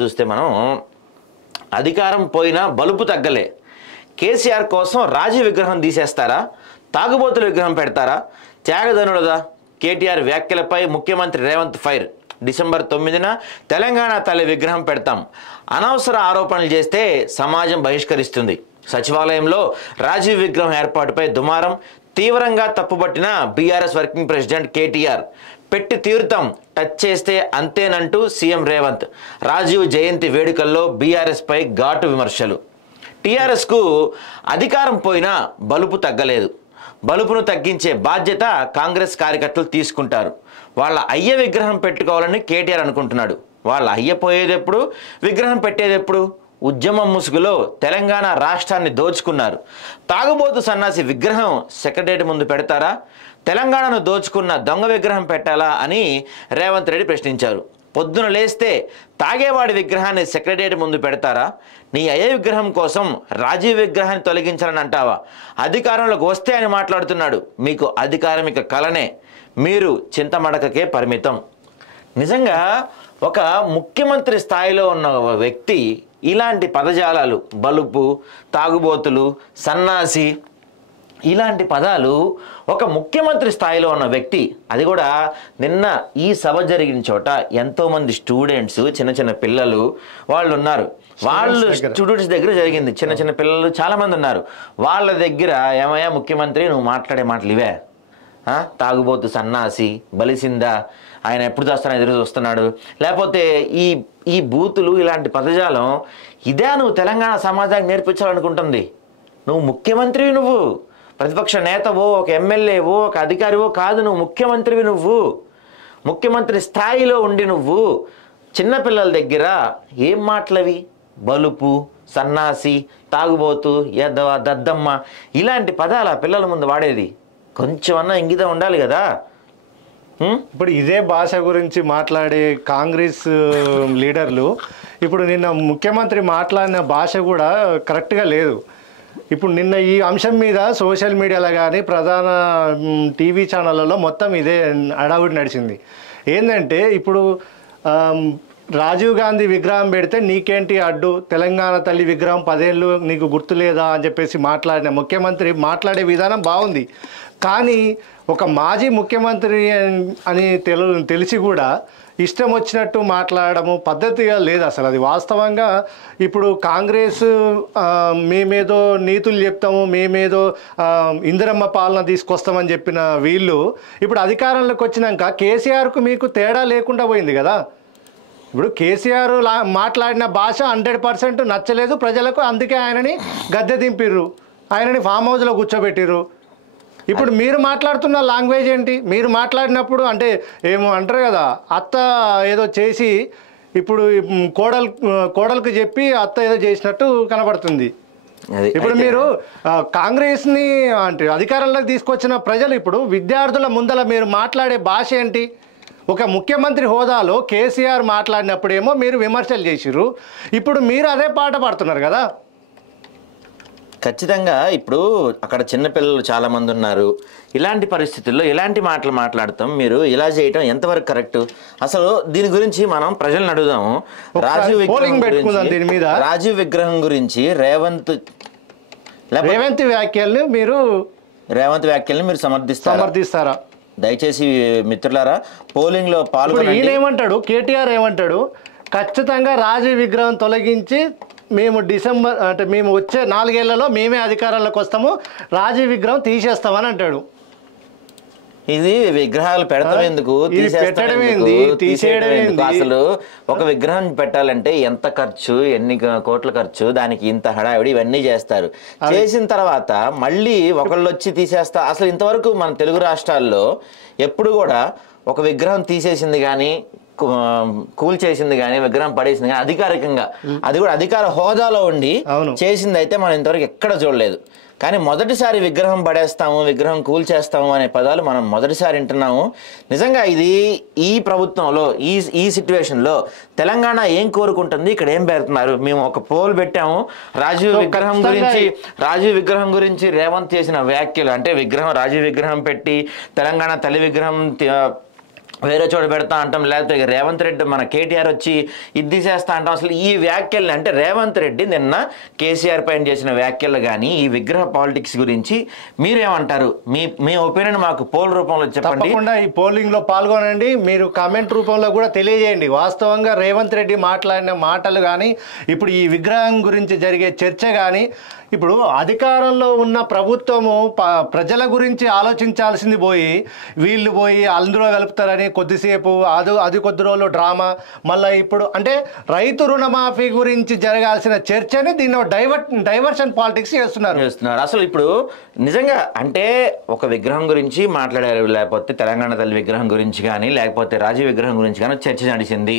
చూస్తే మనం అధికారం పోయినా బలుపు తగ్గలే. కేసీఆర్ కోసం రాజీ విగ్రహం తీసేస్తారా, తాగుబోతుల విగ్రహం పెడతారా? త్యాగధనుడుదా కేటీఆర్ వ్యాఖ్యలపై ముఖ్యమంత్రి రేవంత్ ఫైర్. డిసెంబర్ 9న తెలంగాణ తల్లి విగ్రహం పెడతాం, అనవసర ఆరోపణలు చేస్తే సమాజం బహిష్కరిస్తుంది. సచివాలయంలో రాజీవ్ విగ్రహం ఏర్పాటుపై దుమారం. తీవ్రంగా తప్పుపట్టిన బీఆర్ఎస్ వర్కింగ్ ప్రెసిడెంట్ కేటీఆర్. పెట్టి తీరుతాం, టచ్ చేస్తే అంతేనంటూ సీఎం రేవంత్. రాజీవ్ జయంతి వేడుకల్లో బీఆర్ఎస్ పై ఘాటు విమర్శలు. టీఆర్ఎస్కు అధికారం పోయినా బలుపు తగ్గలేదు. బలుపును తగ్గించే బాధ్యత కాంగ్రెస్ కార్యకర్తలు తీసుకుంటారు. వాళ్ళ అయ్య విగ్రహం పెట్టుకోవాలని కేటీఆర్ అనుకుంటున్నాడు. వాళ్ళ అయ్య పోయేదెప్పుడు, విగ్రహం పెట్టేదెప్పుడు? ఉద్యమం ముసుగులో తెలంగాణ రాష్ట్రాన్ని దోచుకున్నారు. తాగుబోతు సన్నాసి విగ్రహం సెక్రటేరియట్ ముందు పెడతారా? తెలంగాణను దోచుకున్న దొంగ విగ్రహం పెట్టాలా అని రేవంత్ రెడ్డి ప్రశ్నించారు. పొద్దున లేస్తే తాగేవాడి విగ్రహాన్ని సెక్రటేరియట్ ముందు పెడతారా? నీ అయ్యే విగ్రహం కోసం రాజీవ్ విగ్రహాన్ని తొలగించాలని అంటావా? అధికారంలోకి వస్తే అని మాట్లాడుతున్నాడు. మీకు అధికారం ఇక కలనే, మీరు చింతమడకకే పరిమితం. నిజంగా ఒక ముఖ్యమంత్రి స్థాయిలో ఉన్న వ్యక్తి ఇలాంటి పదజాలాలు, బలుపు, తాగుబోతులు, సన్నాసి, ఇలాంటి పదాలు ఒక ముఖ్యమంత్రి స్థాయిలో ఉన్న వ్యక్తి, అది కూడా నిన్న ఈ సభ జరిగిన చోట ఎంతోమంది స్టూడెంట్స్, చిన్న చిన్న పిల్లలు వాళ్ళు ఉన్నారు. వాళ్ళు స్టూడెంట్స్ దగ్గర జరిగింది. చిన్న చిన్న పిల్లలు చాలామంది ఉన్నారు. వాళ్ళ దగ్గర ఏమయ్యా ముఖ్యమంత్రి నువ్వు మాట్లాడే మాటలు ఇవే? తాగుబోతు సన్నాసి, బలిసిందా, ఆయన ఎప్పుడు చేస్తానో ఎదురు చూస్తున్నాడు, లేకపోతే ఈ బూతులు, ఇలాంటి పదజాలం ఇదే నువ్వు తెలంగాణ సమాజానికి నేర్పించాలనుకుంటుంది? నువ్వు ముఖ్యమంత్రివి, నువ్వు ప్రతిపక్ష నేతవో, ఒక ఎమ్మెల్యేవో, ఒక అధికారివో కాదు, నువ్వు ముఖ్యమంత్రివి. నువ్వు ముఖ్యమంత్రి స్థాయిలో ఉండి నువ్వు చిన్నపిల్లల దగ్గర ఏం మాటలవి? బలుపు, సన్నాసి, తాగుబోతు, ఎదవ, దద్దమ్మ, ఇలాంటి పదాల పిల్లల ముందు వాడేది? కొంచెం అన్నా ఇంగితం ఉండాలి కదా. ఇప్పుడు ఇదే భాష గురించి మాట్లాడే కాంగ్రెస్ లీడర్లు ఇప్పుడు నిన్న ముఖ్యమంత్రి మాట్లాడిన భాష కూడా కరెక్ట్గా లేదు. ఇప్పుడు నిన్న ఈ అంశం మీద సోషల్ మీడియాలో కానీ ప్రధాన టీవీ ఛానళ్ళలో మొత్తం ఇదే హడావుడి నడిచింది. ఏంటంటే ఇప్పుడు రాజీవ్ గాంధీ విగ్రహం పెడితే నీకేంటి అడ్డు, తెలంగాణ తల్లి విగ్రహం 10 ఏళ్ళు నీకు గుర్తులేదా అని చెప్పేసి మాట్లాడిన ముఖ్యమంత్రి మాట్లాడే విధానం బాగుంది. కానీ ఒక మాజీ ముఖ్యమంత్రి అని తెలిసి కూడా ఇష్టం వచ్చినట్టు మాట్లాడము పద్ధతిగా లేదు అసలు. అది వాస్తవంగా ఇప్పుడు కాంగ్రెస్ మేమేదో నీతులు చెప్తాము, మేమేదో ఇందిరమ్మ పాలన తీసుకొస్తామని చెప్పిన వీళ్ళు ఇప్పుడు అధికారంలోకి వచ్చినాక కేసీఆర్కు మీకు తేడా లేకుండా పోయింది కదా. ఇప్పుడు కేసీఆర్ మాట్లాడిన భాష 100% నచ్చలేదు ప్రజలకు, అందుకే ఆయనని గద్దె దింపిర్రు, ఆయనని ఫామ్ హౌస్లో కూర్చోబెట్టిర్రు. ఇప్పుడు మీరు మాట్లాడుతున్న లాంగ్వేజ్ ఏంటి? మీరు మాట్లాడినప్పుడు అంటే ఏమో అంటారు కదా, అత్త ఏదో చేసి ఇప్పుడు కోడలకు చెప్పి అత్త ఏదో చేసినట్టు కనబడుతుంది. ఇప్పుడు మీరు కాంగ్రెస్ని అంటే అధికారంలోకి తీసుకొచ్చిన ప్రజలు ఇప్పుడు విద్యార్థుల ముందల మీరు మాట్లాడే భాష ఏంటి? ఒక ముఖ్యమంత్రి హోదాలో కేసీఆర్ మాట్లాడినప్పుడేమో మీరు విమర్శలు చేసిర్రు, ఇప్పుడు మీరు అదే పాట పాడుతున్నారు కదా. ఖచ్చితంగా ఇప్పుడు అక్కడ చిన్నపిల్లలు చాలామంది ఉన్నారు. ఇలాంటి పరిస్థితుల్లో ఇలాంటి మాటలు మాట్లాడతాం, మీరు ఇలా చేయటం ఎంతవరకు కరెక్ట్? అసలు దీని గురించి మనం ప్రజలను అడుగుదాము. రాజీవ్ విగ్రహం గురించి రేవంత్ వ్యాఖ్యల్ని మీరు సమర్థిస్తారా? దయచేసి మిత్రులారా, పోలింగ్ లో పాల్గొనండి. ఈయన ఏమంటాడు, కేటీఆర్ ఏమంటాడు, ఖచ్చితంగా రాజీవ్ విగ్రహం తొలగించి మేము మేము వచ్చే 4 ఏళ్లలో మేమే అధికారంలోకి వస్తాము, రాజీవ్ విగ్రహం తీసేస్తామని అంటాడు. ఇది విగ్రహాలు పెడతాం ఎందుకు, తీసేయడం? అసలు ఒక విగ్రహం పెట్టాలంటే ఎంత ఖర్చు, ఎన్ని కోట్ల ఖర్చు, దానికి ఇంత హడావిడి, ఇవన్నీ చేస్తారు. చేసిన తర్వాత మళ్ళీ ఒకళ్ళు వచ్చి తీసేస్తా. అసలు ఇంతవరకు మన తెలుగు రాష్ట్రాల్లో ఎప్పుడు కూడా ఒక విగ్రహం తీసేసింది కానీ, కూల్ చేసింది కానీ, విగ్రహం పడేసింది కానీ అధికారికంగా, అది కూడా అధికార హోదాలో ఉండి చేసింది అయితే మనం ఇంతవరకు ఎక్కడ చూడలేదు. కానీ మొదటిసారి విగ్రహం పడేస్తాము, విగ్రహం కూల్ చేస్తాము అనే పదాలు మనం మొదటిసారి వింటున్నాము. నిజంగా ఇది ఈ ప్రభుత్వంలో ఈ సిచ్యువేషన్లో తెలంగాణ ఏం కోరుకుంటుంది, ఇక్కడ ఏం పెడుతున్నారు? మేము ఒక పోల్ పెట్టాము. రాజీవ్ విగ్రహం గురించి రేవంత్ చేసిన వ్యాఖ్యలు, అంటే రాజీవ్ విగ్రహం పెట్టి తెలంగాణ తల్లి విగ్రహం వేరే చోట పెడతా అంటాం, లేకపోతే రేవంత్ రెడ్డి మన కేటీఆర్ వచ్చి ఇది తీసేస్తా అంటాం. అసలు ఈ వ్యాఖ్యలు అంటే రేవంత్ రెడ్డి నిన్న కేసీఆర్ పైన చేసిన వ్యాఖ్యలు కానీ ఈ విగ్రహ పాలిటిక్స్ గురించి మీరేమంటారు? మీ ఒపీనియన్ మాకు పోల్ రూపంలో చెప్పండి. తప్పకుండా ఈ పోలింగ్ లో పాల్గొనండి. మీరు కామెంట్ రూపంలో కూడా తెలియజేయండి. వాస్తవంగా రేవంత్ రెడ్డి మాట్లాడిన మాటలు కానీ, ఇప్పుడు ఈ విగ్రహం గురించి జరిగే చర్చ కానీ, ఇప్పుడు అధికారంలో ఉన్న ప్రభుత్వము ప్రజల గురించి ఆలోచించాల్సింది పోయి వీళ్ళు పోయి అందులో కలుపుతారని కొద్దిసేపు అది కొద్ది రోజులు డ్రామా, మళ్ళీ ఇప్పుడు అంటే రైతు రుణమాఫీ గురించి జరగాల్సిన చర్చని దీన్ని డైవర్షన్ పాలిటిక్స్ చేస్తున్నారు. అసలు ఇప్పుడు నిజంగా అంటే ఒక విగ్రహం గురించి మాట్లాడారు, లేకపోతే తెలంగాణ తల్లి విగ్రహం గురించి కానీ, లేకపోతే రాజీవ్ విగ్రహం గురించి కానీ చర్చ నడిచింది.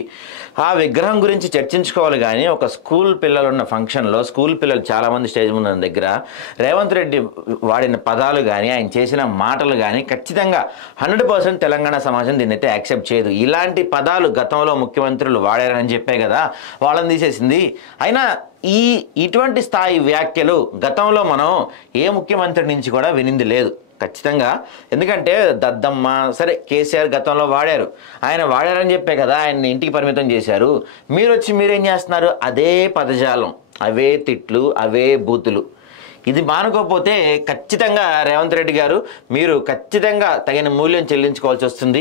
ఆ విగ్రహం గురించి చర్చించుకోవాలి కానీ ఒక స్కూల్ పిల్లలు ఉన్న ఫంక్షన్లో స్కూల్ పిల్లలు చాలామంది స్టేజ్ ముందు దగ్గర రేవంత్ రెడ్డి వాడిన పదాలు కానీ ఆయన చేసిన మాటలు కానీ ఖచ్చితంగా 100% తెలంగాణ సమాజం దీన్ని అయితే యాక్సెప్ట్ చేయదు. ఇలాంటి పదాలు గతంలో ముఖ్యమంత్రులు వాడారని చెప్పే కదా వాళ్ళని తీసేసింది. అయినా ఇటువంటి స్థాయి వ్యాఖ్యలు గతంలో మనం ఏ ముఖ్యమంత్రి నుంచి కూడా వినింది లేదు ఖచ్చితంగా. ఎందుకంటే దద్దమ్మ సరే కేసీఆర్ గతంలో వాడారు, ఆయన వాడారని చెప్పే కదా ఆయన్ని ఇంటికి పరిమితం చేశారు. మీరు వచ్చి మీరేం చేస్తున్నారు? అదే పదజాలం, అవే తిట్లు, అవే బూతులు. ఇది మానుకోకపోతే ఖచ్చితంగా రేవంత్ రెడ్డి గారు మీరు ఖచ్చితంగా తగిన మూల్యం చెల్లించుకోవాల్సి వస్తుంది.